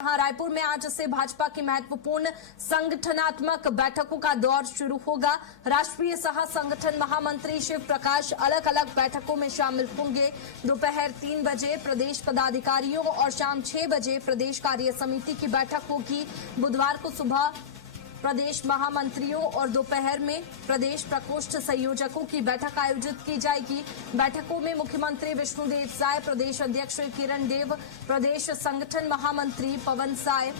रायपुर में आज से भाजपा की महत्वपूर्ण संगठनात्मक बैठकों का दौर शुरू होगा। राष्ट्रीय सह संगठन महामंत्री शिव प्रकाश अलग अलग बैठकों में शामिल होंगे। दोपहर 3 बजे प्रदेश पदाधिकारियों और शाम 6 बजे प्रदेश कार्य समिति की बैठक होगी। बुधवार को सुबह प्रदेश महामंत्रियों और दोपहर में प्रदेश प्रकोष्ठ संयोजकों की बैठक आयोजित की जाएगी। बैठकों में मुख्यमंत्री विष्णुदेव साय, प्रदेश अध्यक्ष किरण देव, प्रदेश संगठन महामंत्री पवन साय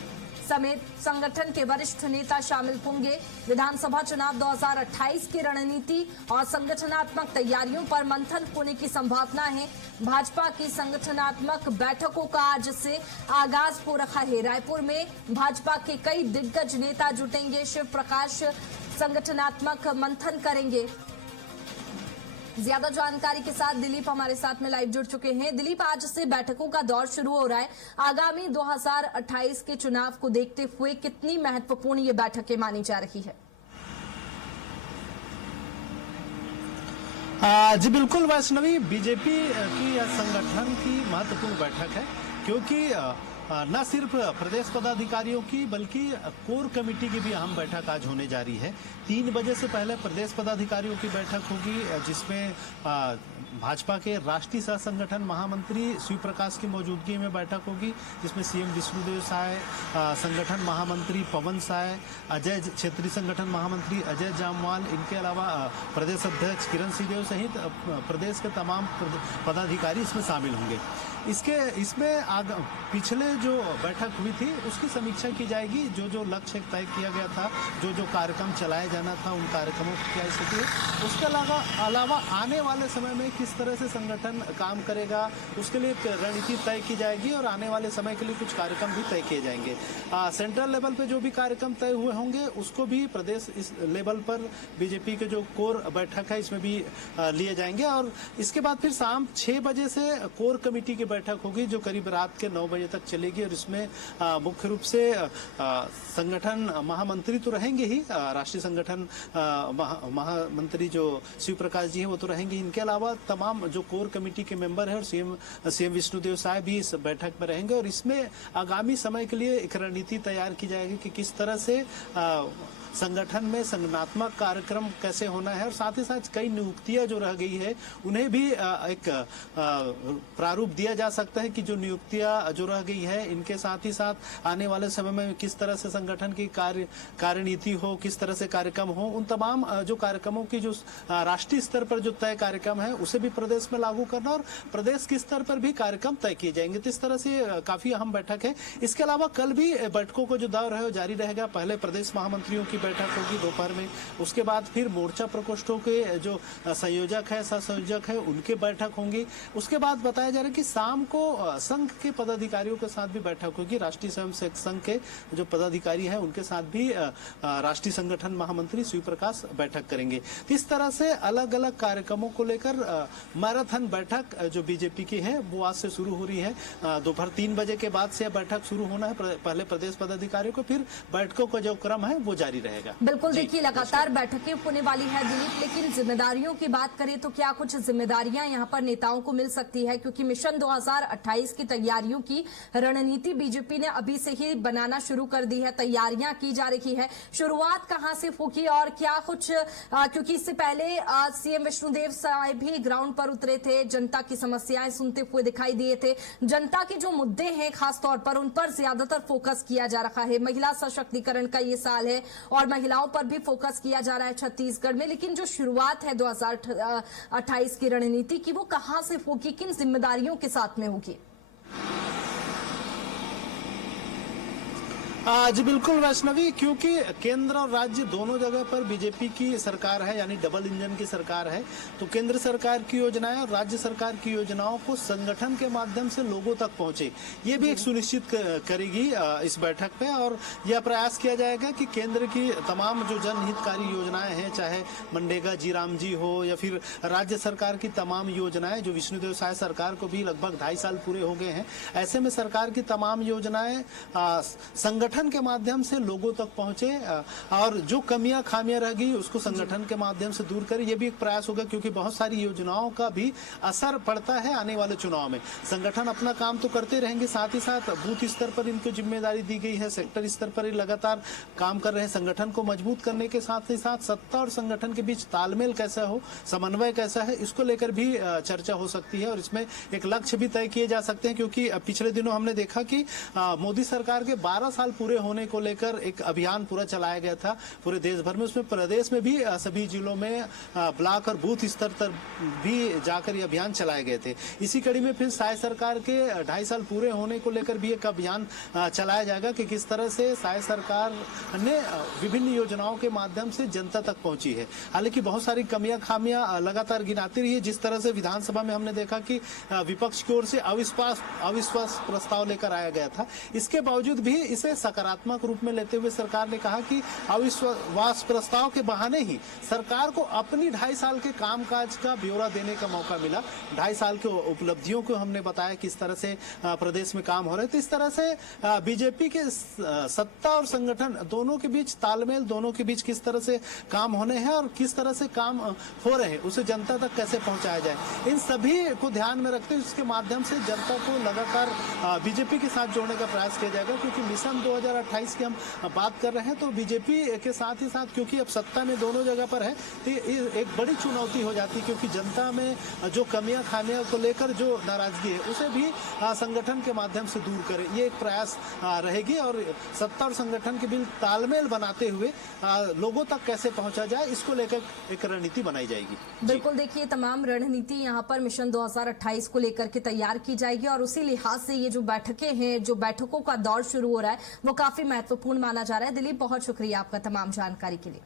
समेत संगठन के वरिष्ठ नेता शामिल होंगे। विधानसभा चुनाव 2028 की रणनीति और संगठनात्मक तैयारियों पर मंथन होने की संभावना है। भाजपा की संगठनात्मक बैठकों का आज से आगाज हो रहा है। रायपुर में भाजपा के कई दिग्गज नेता जुटेंगे। शिव प्रकाश संगठनात्मक मंथन करेंगे। ज्यादा जानकारी के साथ दिलीप हमारे साथ में लाइव जुड़ चुके हैं। दिलीप, आज से बैठकों का दौर शुरू हो रहा है। आगामी 2028 के चुनाव को देखते हुए कितनी महत्वपूर्ण ये बैठकें मानी जा रही है? जी बिल्कुल वैष्णवी, बीजेपी की यह संगठन की महत्वपूर्ण बैठक है, क्योंकि न सिर्फ प्रदेश पदाधिकारियों की बल्कि कोर कमेटी की भी अहम बैठक आज होने जा रही है। 3 बजे से पहले प्रदेश पदाधिकारियों की बैठक होगी, जिसमें भाजपा के राष्ट्रीय सह संगठन महामंत्री शिव प्रकाश की मौजूदगी में बैठक होगी, जिसमें सीएम विष्णुदेव साय, संगठन महामंत्री पवन साय, अजय क्षेत्रीय संगठन महामंत्री अजय जामवाल, इनके अलावा प्रदेश अध्यक्ष किरण सिंहदेव सहित प्रदेश के तमाम पदाधिकारी इसमें शामिल होंगे। इसमें पिछले जो बैठक हुई थी उसकी समीक्षा की जाएगी। जो लक्ष्य तय किया गया था, जो कार्यक्रम चलाया जाना था, उन कार्यक्रमों की क्या स्थिति है, उसके अलावा आने वाले समय में किस तरह से संगठन काम करेगा, उसके लिए एक रणनीति तय की जाएगी और आने वाले समय के लिए कुछ कार्यक्रम भी तय किए जाएंगे। सेंट्रल लेवल पे जो भी कार्यक्रम तय हुए होंगे उसको भी प्रदेश इस लेवल पर बीजेपी के जो कोर बैठक है इसमें भी लिए जाएंगे। और इसके बाद फिर शाम 6 बजे से कोर कमेटी की बैठक होगी, जो करीब रात के 9 बजे तक चलेगी। और इसमें मुख्य रूप से संगठन महामंत्री तो रहेंगे ही, राष्ट्रीय संगठन महामंत्री जो शिव प्रकाश जी हैं वो तो रहेंगे। इनके अलावा तमाम जो कोर कमेटी के मेंबर हैं और सीएम विष्णुदेव साय भी इस बैठक में रहेंगे। और इसमें आगामी समय के लिए एक रणनीति तैयार की जाएगी कि किस तरह से संगठन में संगठनात्मक कार्यक्रम कैसे होना है। और साथ ही साथ कई नियुक्तियां जो रह गई है उन्हें भी एक प्रारूप दिया जा सकता है कि जो नियुक्तियां जो रह गई है इनके साथ ही साथ आने वाले समय में किस तरह से संगठन की कार्यनीति हो, किस तरह से कार्यक्रम हो। उन तमाम जो कार्यक्रमों की जो राष्ट्रीय स्तर पर जो तय कार्यक्रम है उसे भी प्रदेश में लागू करना और प्रदेश के स्तर पर भी कार्यक्रम तय किए जाएंगे। तो इस तरह से काफी अहम बैठक है। इसके अलावा कल भी बैठकों को जो दौर है वो जारी रहेगा। पहले प्रदेश महामंत्रियों की बैठक होगी दोपहर में, उसके बाद फिर मोर्चा प्रकोष्ठों के जो संयोजक है, सह संयोजक है, उनकी बैठक होंगी। उसके बाद बताया जा रहा है कि शाम को संघ के पदाधिकारियों के साथ भी बैठक होगी। राष्ट्रीय स्वयंसेवक संघ के जो पदाधिकारी हैं उनके साथ भी राष्ट्रीय संगठन महामंत्री शिव प्रकाश बैठक करेंगे। इस तरह से अलग अलग कार्यक्रमों को लेकर मैराथन बैठक जो बीजेपी की है वो आज से शुरू हो रही है। दोपहर 3 बजे के बाद से बैठक शुरू होना है। पहले प्रदेश पदाधिकारियों को, फिर बैठकों का जो क्रम है वो जारी रहेगा। बिल्कुल, देखिए लगातार बैठकें होने वाली है दिलीप, लेकिन जिम्मेदारियों की बात करें तो क्या कुछ जिम्मेदारियां यहां पर नेताओं को मिल सकती है? क्योंकि मिशन 2028 की तैयारियों की रणनीति बीजेपी ने अभी से ही बनाना शुरू कर दी है, तैयारियां की जा रही है। शुरुआत कहां से होगी और क्या कुछ, क्योंकि इससे पहले सीएम विष्णुदेव साय भी ग्राउंड पर उतरे थे, जनता की समस्याएं सुनते हुए दिखाई दिए थे। जनता के जो मुद्दे हैं खासतौर पर उन पर ज्यादातर फोकस किया जा रहा है। महिला सशक्तिकरण का ये साल है और महिलाओं पर भी फोकस किया जा रहा है छत्तीसगढ़ में। लेकिन जो शुरुआत है 2028 की रणनीति की, वो कहां से होगी, किन जिम्मेदारियों के साथ में होगी? जी बिल्कुल वैष्णवी, क्योंकि केंद्र और राज्य दोनों जगह पर बीजेपी की सरकार है, यानी डबल इंजन की सरकार है। तो केंद्र सरकार की योजनाएं और राज्य सरकार की योजनाओं को संगठन के माध्यम से लोगों तक पहुंचे, ये भी एक सुनिश्चित करेगी इस बैठक पे। और यह प्रयास किया जाएगा कि केंद्र की तमाम जो जनहितकारी योजनाएं हैं, चाहे मनरेगा जी राम जी हो या फिर राज्य सरकार की तमाम योजनाएं, जो विष्णुदेव साय सरकार को भी लगभग 2.5 साल पूरे हो गए हैं, ऐसे में सरकार की तमाम योजनाएं संगठन संगठन के माध्यम से लोगों तक पहुंचे और जो कमियां खामियां रह गई उसको संगठन के माध्यम से दूर करें। ये भी एक प्रयास होगा, क्योंकि बहुत सारी योजनाओं का भी असर पड़ता है आने वाले चुनाव में। संगठन अपना काम तो करते रहेंगे, साथ ही साथ बूथ स्तर पर इनको जिम्मेदारी दी गई है, सेक्टर स्तर पर लगातार काम कर रहे हैं। संगठन को मजबूत करने के साथ ही साथ सत्ता और संगठन के बीच तालमेल कैसा हो, समन्वय कैसा है, इसको लेकर भी चर्चा हो सकती है और इसमें एक लक्ष्य भी तय किए जा सकते हैं। क्योंकि पिछले दिनों हमने देखा कि मोदी सरकार के 12 साल पूरे होने को लेकर एक अभियान पूरा चलाया गया था पूरे देश भर में। उसमें प्रदेश में भी सभी जिलों में ब्लॉक और बूथ स्तर तक भी जाकर ये अभियान चलाए गए थे। इसी कड़ी में फिर साय सरकार के 2.5 साल पूरे होने को लेकर भी एक अभियान चलाया जाएगा कि किस तरह से साय सरकार ने विभिन्न योजनाओं के माध्यम से जनता तक पहुंची है। हालांकि बहुत सारी कमियां खामियां लगातार गिनाती रही है। जिस तरह से विधानसभा में हमने देखा कि विपक्ष की ओर से अविश्वास प्रस्ताव लेकर आया गया था, इसके बावजूद भी इसे सकारात्मक रूप में लेते हुए सरकार ने कहा कि अविश्वास प्रस्ताव के बहाने ही सरकार को अपनी 2.5 साल के कामकाज का ब्यौरा देने का मौका मिला। 2.5 साल के उपलब्धियों को हमने बताया किस तरह से प्रदेश में काम हो रहे थे। इस तरह से बीजेपी के सत्ता और संगठन दोनों के बीच तालमेल, दोनों के बीच किस तरह से काम होने हैं और किस तरह से काम हो रहे हैं उसे जनता तक कैसे पहुंचाया जाए, इन सभी को ध्यान में रखते हुए इसके माध्यम से जनता को लगातार बीजेपी के साथ जोड़ने का प्रयास किया जाएगा। क्योंकि मिशन 2028 की हम बात कर रहे हैं तो बीजेपी के साथ ही साथ, क्योंकि अब सत्ता में दोनों जगह पर है, तो एक बड़ी चुनौती हो जाती है। क्योंकि जनता में जो कमियां खामियां को लेकर जो नाराजगी है उसे भी संगठन के माध्यम से दूर करे, ये एक प्रयास रहेगी। और सत्ता और संगठन के बीच तालमेल बनाते हुए लोगों तक कैसे पहुंचा जाए, इसको लेकर एक रणनीति बनाई जाएगी। बिल्कुल, देखिए तमाम रणनीति यहाँ पर मिशन 2028 को लेकर के तैयार की जाएगी और उसी लिहाज से ये जो बैठकें हैं, जो बैठकों का दौर शुरू हो रहा है, वो काफी महत्वपूर्ण माना जा रहा है। दिलीप, बहुत शुक्रिया आपका तमाम जानकारी के लिए।